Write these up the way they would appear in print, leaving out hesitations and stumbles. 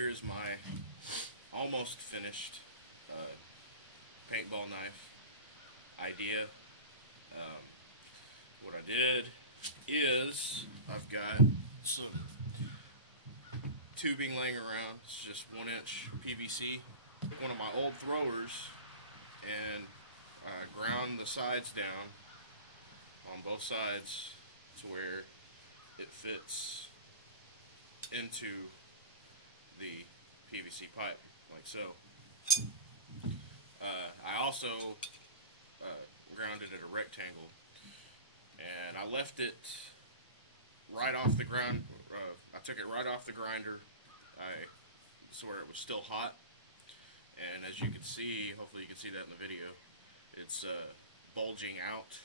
Here's my almost finished paintball knife idea. Um, what I did is I've got some tubing laying around. It's just 1-inch PVC. One of my old throwers and ground the sides down on both sides to where it fits into the PVC pipe, like so. I also grounded it a rectangle, and I left it right off the ground. I took it right off the grinder. I swear it was still hot, and as you can see, hopefully you can see that in the video, it's bulging out,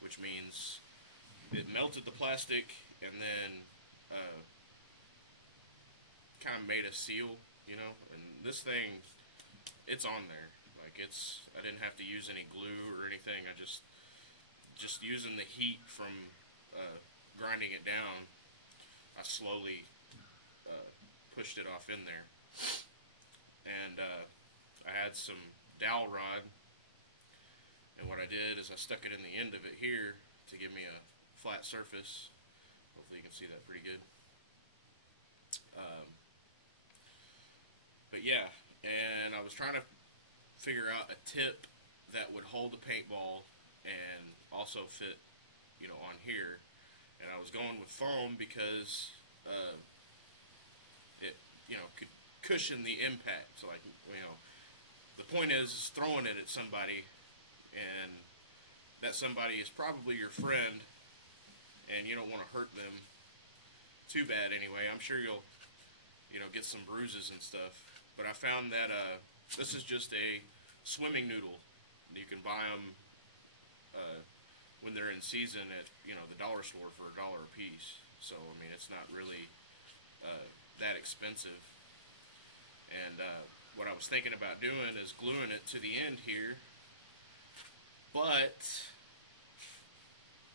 which means it melted the plastic and then kind of made a seal, you know. And this thing, it's on there. Like I didn't have to use any glue or anything. I just using the heat from grinding it down, I slowly pushed it off in there. And I had some dowel rod, and what I did is I stuck it in the end of it here to give me a flat surface. Hopefully you can see that pretty good. But yeah, and I was trying to figure out a tip that would hold the paintball and also fit, you know, on here. And I was going with foam because it, you know, could cushion the impact. So, like, you know, the point is throwing it at somebody, and that somebody is probably your friend, and you don't want to hurt them too bad anyway. I'm sure you'll, you know, get some bruises and stuff. But I found that this is just a swimming noodle. You can buy them when they're in season at, you know, the dollar store for $1 a piece. So I mean, it's not really that expensive. And what I was thinking about doing is gluing it to the end here. But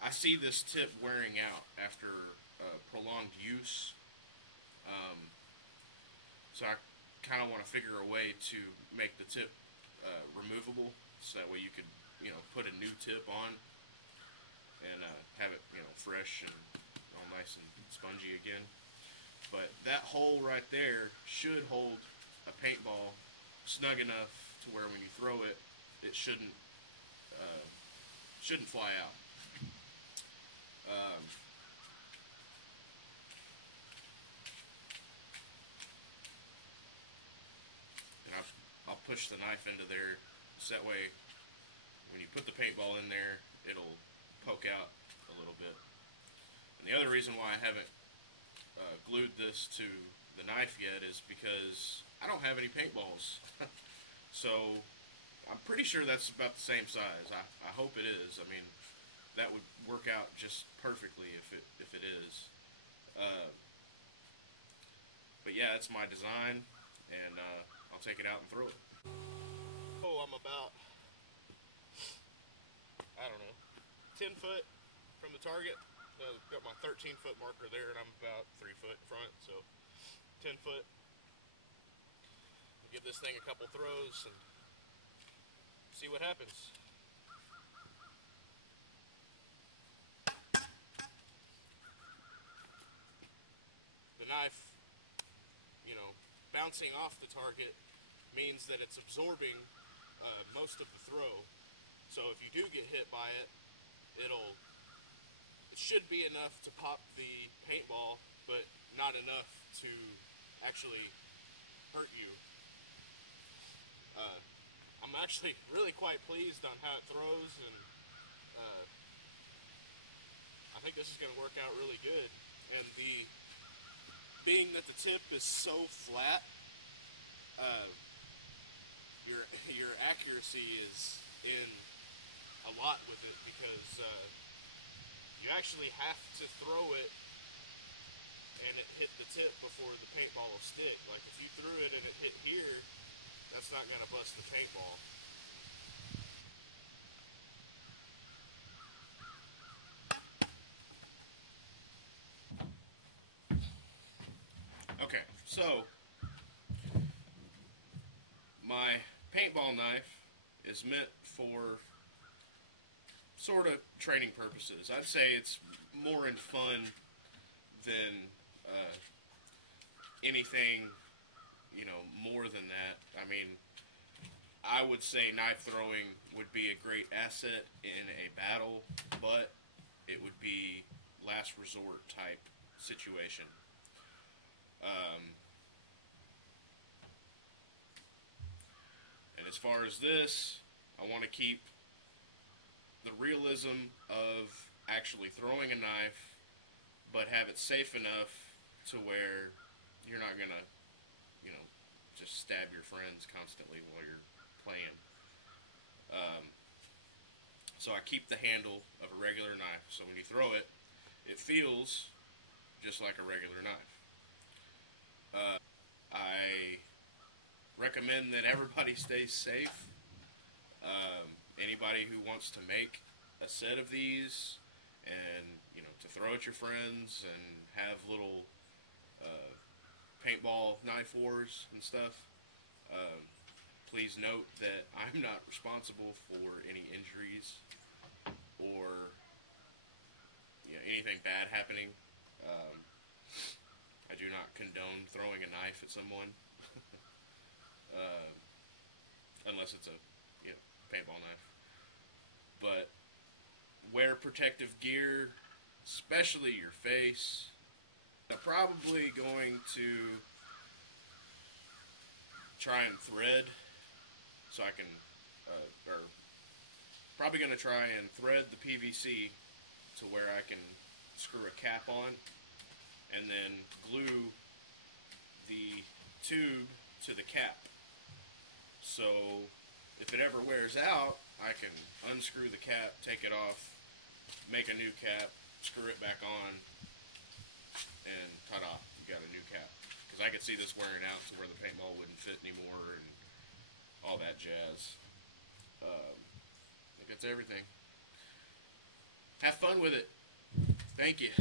I see this tip wearing out after prolonged use. So I kind of want to figure a way to make the tip removable, so that way you could, you know, put a new tip on and have it, you know, fresh and all nice and spongy again. But that hole right there should hold a paintball snug enough to where when you throw it, it shouldn't fly out. And I'll push the knife into there, so that way when you put the paintball in there, it'll poke out a little bit. And the other reason why I haven't glued this to the knife yet is because I don't have any paintballs. So I'm pretty sure that's about the same size. I hope it is. I mean, that would work out just perfectly if it is. But yeah, it's my design, and I'll take it out and throw it. Oh, I'm about, I don't know, 10 foot from the target. I've got my 13-foot marker there, and I'm about 3 foot in front, so 10 foot. Give this thing a couple throws and see what happens. The knife, you know, bouncing off the target means that it's absorbing most of the throw. So if you do get hit by it, it should be enough to pop the paintball, but not enough to actually hurt you. I'm actually really quite pleased on how it throws, and I think this is going to work out really good. And being that the tip is so flat, your accuracy is in a lot with it, because you actually have to throw it and it hit the tip before the paintball will stick. Like if you threw it and it hit here, that's not going to bust the paintball. Okay, so My paintball knife is meant for sort of training purposes. I'd say it's more in fun than anything, more than that. I mean, I would say knife throwing would be a great asset in a battle, but it would be last resort type situation. Um, and as far as this, I want to keep the realism of actually throwing a knife, but have it safe enough to where you're not gonna, you know, just stab your friends constantly while you're playing. Um, so I keep the handle of a regular knife. So when you throw it, it feels just like a regular knife. I recommend that everybody stays safe. Anybody who wants to make a set of these and to throw at your friends and have little uh, paintball knife wars and stuff, um, please note that I'm not responsible for any injuries or anything bad happening. Um, I do not condone throwing a knife at someone uh, unless it's a paintball knife. But wear protective gear, especially your face. I'm probably going to try and thread so I can, or probably going to try and thread the PVC to where I can screw a cap on and then glue the tube to the cap. So if it ever wears out, I can unscrew the cap, take it off, make a new cap, screw it back on, and ta-da, you got a new cap. Because I could see this wearing out to where the paintball wouldn't fit anymore and all that jazz. I think that's everything. Have fun with it. Thank you.